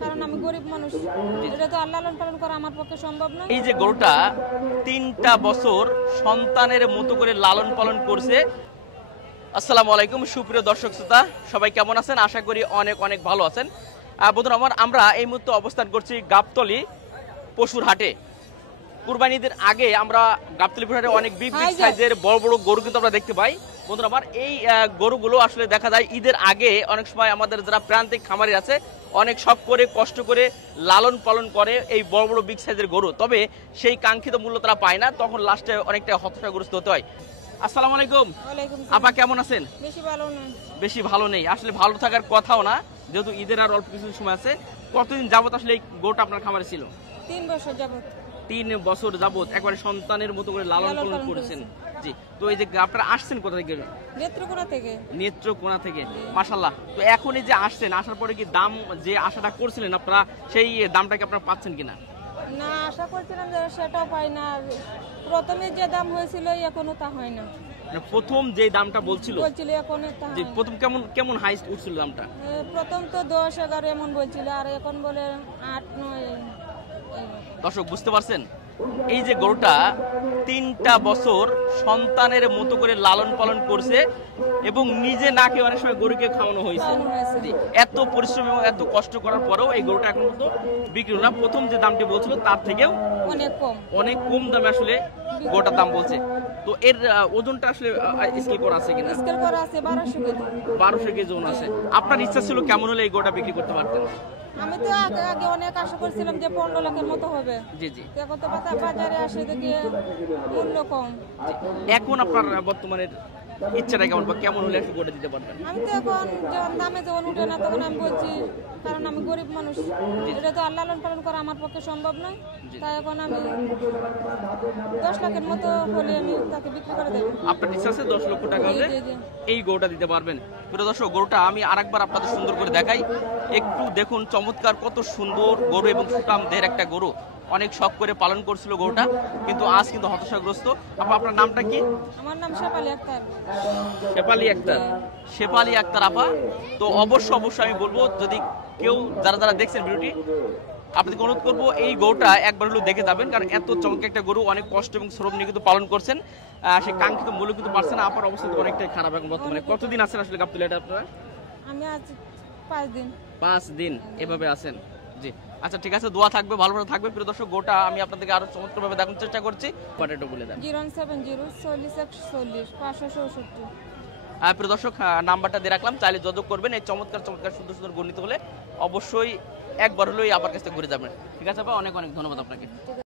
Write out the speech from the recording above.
কারণ আমি গরিব মানুষ, এটা তো আল্লাহ লালন পালন করা আমার পক্ষে সম্ভব না। এই যে গরুটা 3টা বছর সন্তানের মতো করে লালন পালন করছে। আসসালামু আলাইকুম সুপ্রিয় দর্শক শ্রোতা, সবাই কেমন আছেন? আশা করি অনেক অনেক ভালো আছেন। বন্ধুরা আমার, আমরা এই মুহূর্তে অবস্থান করছি গাবতলী পশুর হাটে। কুরবানিদের আগে আমরা গাবতলী পশুর হাটে অনেক বিগ বিগ সাইজের বড় বড় গরু কিন্তু আমরা দেখতে পাই। বন্ধুরা আমার, এই গরুগুলো আসলে দেখা যায় ঈদের আগে অনেক সময় আমাদের যারা প্রান্তিক খামারি আছে অনেক শখ করে কষ্ট করে লালন পালন করে এই বড় বড় বিগ সাইজের গরু, তবে সেই কাঙ্ক্ষিত মূল্য তারা পায় না, তখন লাস্টে অনেকটা হতাশাগ্রস্ত হতে হয়। আসসালামু আলাইকুম। ওয়ালাইকুম আপা কেমন আছেন? বেশি ভালো না। বেশি ভালো নেই, আসলে ভালো থাকার কথাও না, যেহেতু ঈদের আর অল্প কিছু সময় আছে। কতদিন যাবত আসলে এই গরুটা আপনার খামারে ছিল? 3 বছর যাবত। 3 বছর যাবত একবারে সন্তানের মতো করে লালন পালন করেছেন। জি, তো এই যে আপনারা আসছেন কোথা থেকে? নেত্রকোনা থেকে। নেত্রকোনা থেকে, মাশাআল্লাহ। তো এখন এই যে আসছেন, আসার পরে কি দাম যে আশাটা করছিলেন আপনারা, সেই দামটা কি আপনারা পাচ্ছেন কিনা? না, আশা করছিলাম যে সেটাও পাই না। প্রথমে যে দাম হয়েছিল এখনো তা হয় না। প্রথম যে দামটা বলছিল এখনো তা যে হয় না। প্রথম কেমন হাইস্ট উঠছিল দামটা? প্রথম তো 10-11 এমন বলছিল, আর এখন বলে 8-9। দর্শক বুঝতে পারছেন, এই যে গরুটা 3টা বছর সন্তানের মতো করে লালন পালন করছে এবং নিজে না খেয়ে অনেক সময় গরুকে খাওয়ানো হয়েছে। এত পরিশ্রম এবং এত কষ্ট করার পরেও এই গরুটা এখন পর্যন্ত বিক্রি হলো না। প্রথম যে দামটি বলছিল তার থেকেও অনেক কম দামে আসলে গরুটার দাম বলছে। তো এর ওজনটা আসলে স্কেল করা আছে কিনা? স্কেল করা আছে 1200 কেজি। 1200 কেজি ওজন আছে। আপনার ইচ্ছা ছিল কেমন হলে এই গরুটা বিক্রি করতে পারতেন? আমি তো আগে অনেক আশা করছিলাম যে 15 লাখের মতো হবে। জি জি। এখন তো বাজারে আসে দেখি মূল্য কম। এখন আপনার বর্তমানে ইচ্ছাটা কেমন, বা কেমন হলে একটু গড়ে দিতে পারবেন? আমি তো এখন যখন দামে যখন উঠে না তখন আমি বলছি, কারণ আমি গরিব মানুষ, এটা তো আল্লাহ লালন পালন করা আমার পক্ষে সম্ভব না। তাই এখন আমি 10 লাখের মতো হলে আমি তাকে বিক্রি করে দেব। আপনার ইচ্ছা আছে 10 লক্ষ টাকা হলে এই গরুটা দিতে পারবেন? প্রিয় দর্শক, গরুটা আমি আরেকবার আপনাদের সুন্দর করে দেখাই, একটু দেখুন চমৎকার কত সুন্দর গরু এবং সুঠামদের একটা গরু। অনেক শখ করে পালন করছিল গরুটা, কিন্তু আজ কিন্তু হতাশাগ্রস্ত। আপনার নামটা কি? আমার নাম শেফালি আক্তার। শেফালি আক্তার। শেফালি আক্তার আপা, তো অবশ্যই আমি বলবো, যদি কেউ যারা দেখছেন ভিডিওটি, আপনাদেরকে অনুরোধ করবো এই গরুটা একবার হলেও দেখে যাবেন, কারণ এত চমৎকার একটা গরু, অনেক কষ্ট এবং শ্রম নিয়ে কিন্তু পালন করছেন, সেই কাঙ্ক্ষিত মূল্য কিন্তু পারছেন না। আপনার অবস্থা তো অনেকটাই খারাপ এখন বর্তমানে। কতদিন আছেন আসলে গাবতলী এটা আপনারা? আমি আজ 5 দিন। 5 দিন এভাবে আছেন? জি, আচ্ছা ঠিক আছে, দোয়া থাকবে, ভালো থাকবে। প্রিয় দর্শক, গোটা আমি আপনাদেরকে আরো চমৎকার ভাবে দেখানোর চেষ্টা করছি। বাটেটো বলে দেন। 070-40-140-567। প্রিয় দর্শক, নাম্বারটা দিয়ে রাখলাম, চাইলে যোগাযোগ করবেন। এই চমৎকার সুন্দর সুন্দর গণিত হলে অবশ্যই একবার হলেও আবার কাছে ঘুরে যাবেন। ঠিক আছে আপা, অনেক অনেক ধন্যবাদ আপনাকে।